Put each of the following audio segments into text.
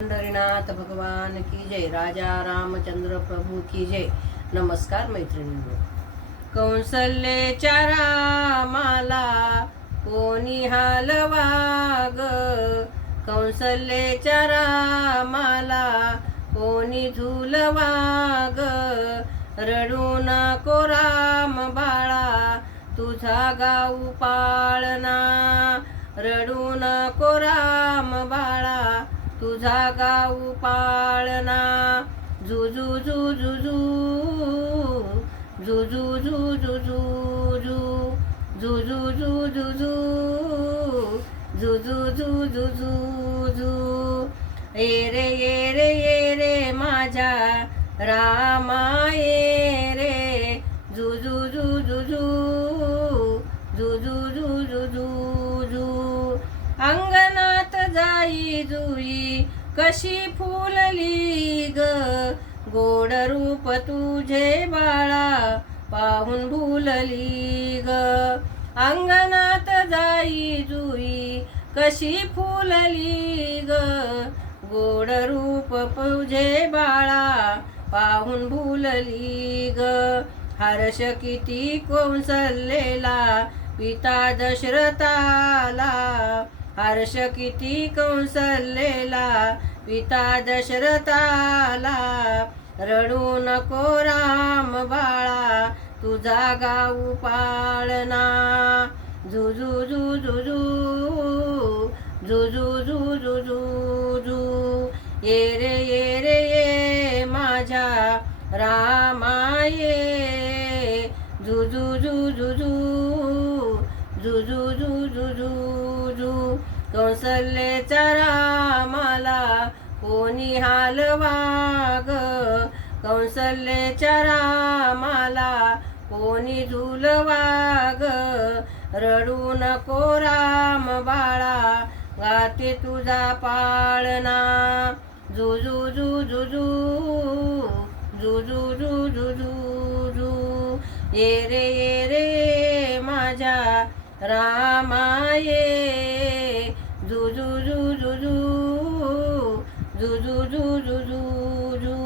पंढरीनाथ भगवान की जय, राजा रामचंद्र प्रभू की जय। नमस्कार मैत्रिणींनो। कौसल्याच्या रामाला कोणी हालवा ग, कौसल्याच्या रामाला कोणी झुलवा ग। रडू नको राम बाळा तुझा गाऊ पाळना, रडू नको राम बाळा तुझा गाऊ पाळना। जुजू जुजू जुजू जुजू जुजू जुजू जुजू जुजू जुजू जुजू ये रे माझ्या रामा ये रे। जुजू जुजू जुजू जुजू जुजू अंगणात जाई जुई कशी फुलली ग, गोड रूप तुझे बाळा पाहून भुलली ग। अंगणात जाई जुई कशी फुलली ग, गोड रूप तुझे बाळा पाहून भुलली ग। हर्ष किती कौसल्याला पिता दशरथाला, हर्ष किती कौसल्याला पिता दशरथाला। रडू नको राम बाळा तुझा गाऊ पाळना। जुजू जुजू जुजू जुजू जुजू ये रे माझ्या रामा ये। जुजू जुजू जुजू जुजू जुजू कौसल्याच्या रामाला कोणी हालवा ग, कौसल्याच्या रामाला कोणी झुलवा ग। रडू नको राम बाळा गाते तुझा पाळना। जुजू जुजू जुजू जुजू जुजू ये रे माझ्या रामा ये। जुजू जुजू जुजू जुजू जुजू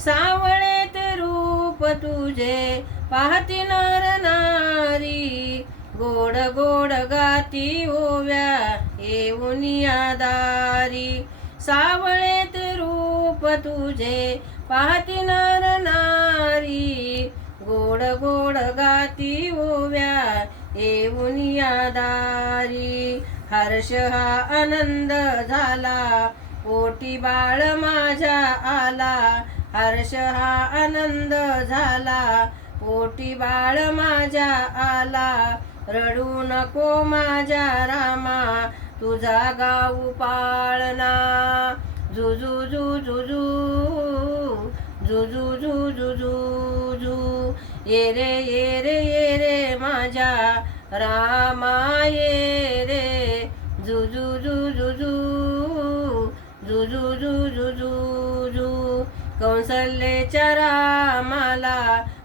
सावळे ते रूप तुझे पाहती नर नारी, गोड गोड गाती ओव्या येऊन दारी। सावळे ते रूप तुझे पाहती नर नारी, गोड गोड गाती ओव्या येऊन दारी। हर्ष हा आनंद झाला पोटी बाळ माझ्या आला, हर्ष हा आनंद झाला पोटी बाळ माझ्या आला। रडू नको माझ्या रामा तुझा गाऊ पाळना। जुजू जुजू जुजू जुजू जुजू ये रे माझ्या रामा ये रे। जुजू जुजू जुजू जुजू जुजू कौसल्याच्या रामाला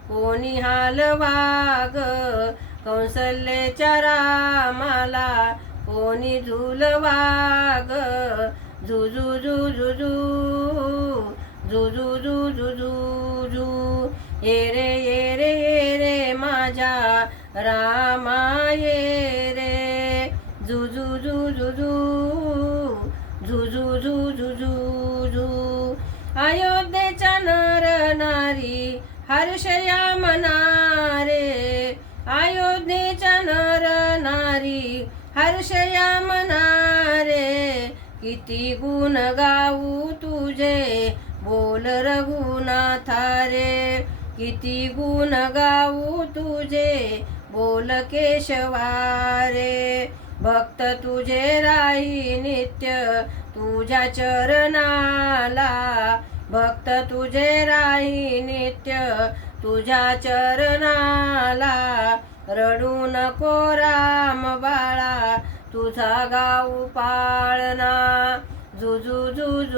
कोणी हालवा ग, कौसल्याच्या रामाला कोणी झुलवा ग। जुजू जुजू जुजू जुजू जुजू ये रे माझ्या रामा ये रे। जुजू जुजू जुजू जुजू जुजू अयोध्येच्या नर नारी हर्षया मनारे, अयोध्येच्या नर नारी हर्षया मनारे। किती गुण गाऊ तुझे बोल रघुनाथा रे, किती गुण गाऊ तुझे बोल केशवा रे। भक्त तुझे राही नित्य तुझ्या चरणाला, भक्त तुझे राही नित्य तुझ्या चरणाला। रडू नको राम बाळा तुझा गाऊ पाळना। जुजू जुजू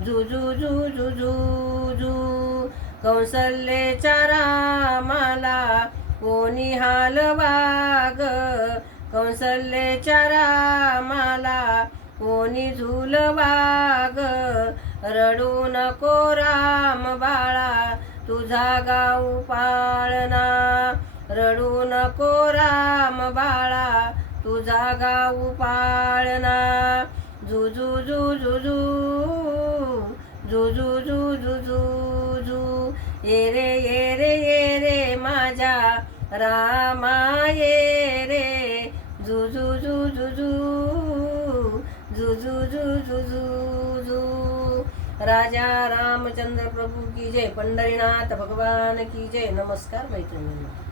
जुजू जुजू जुजू कौसल्याच्या रामाला कोणी हालवा ग, कौसल्याच्या रामाला कोणी झुलवाग रडू नको राम बाळा तुझा गाऊ पाळणा रडू नको राम बाळा तुझा गाऊ पाळणा जुजू जुजू जुजू जुजू जुजू ये रे माझ्या रामा ये रे जुजू जुजू जुजू जुजू जुजू राजा रामचंद्र प्रभू की जय पंढरीनाथ भगवान की जय नमस्कार मैत्रिणींनो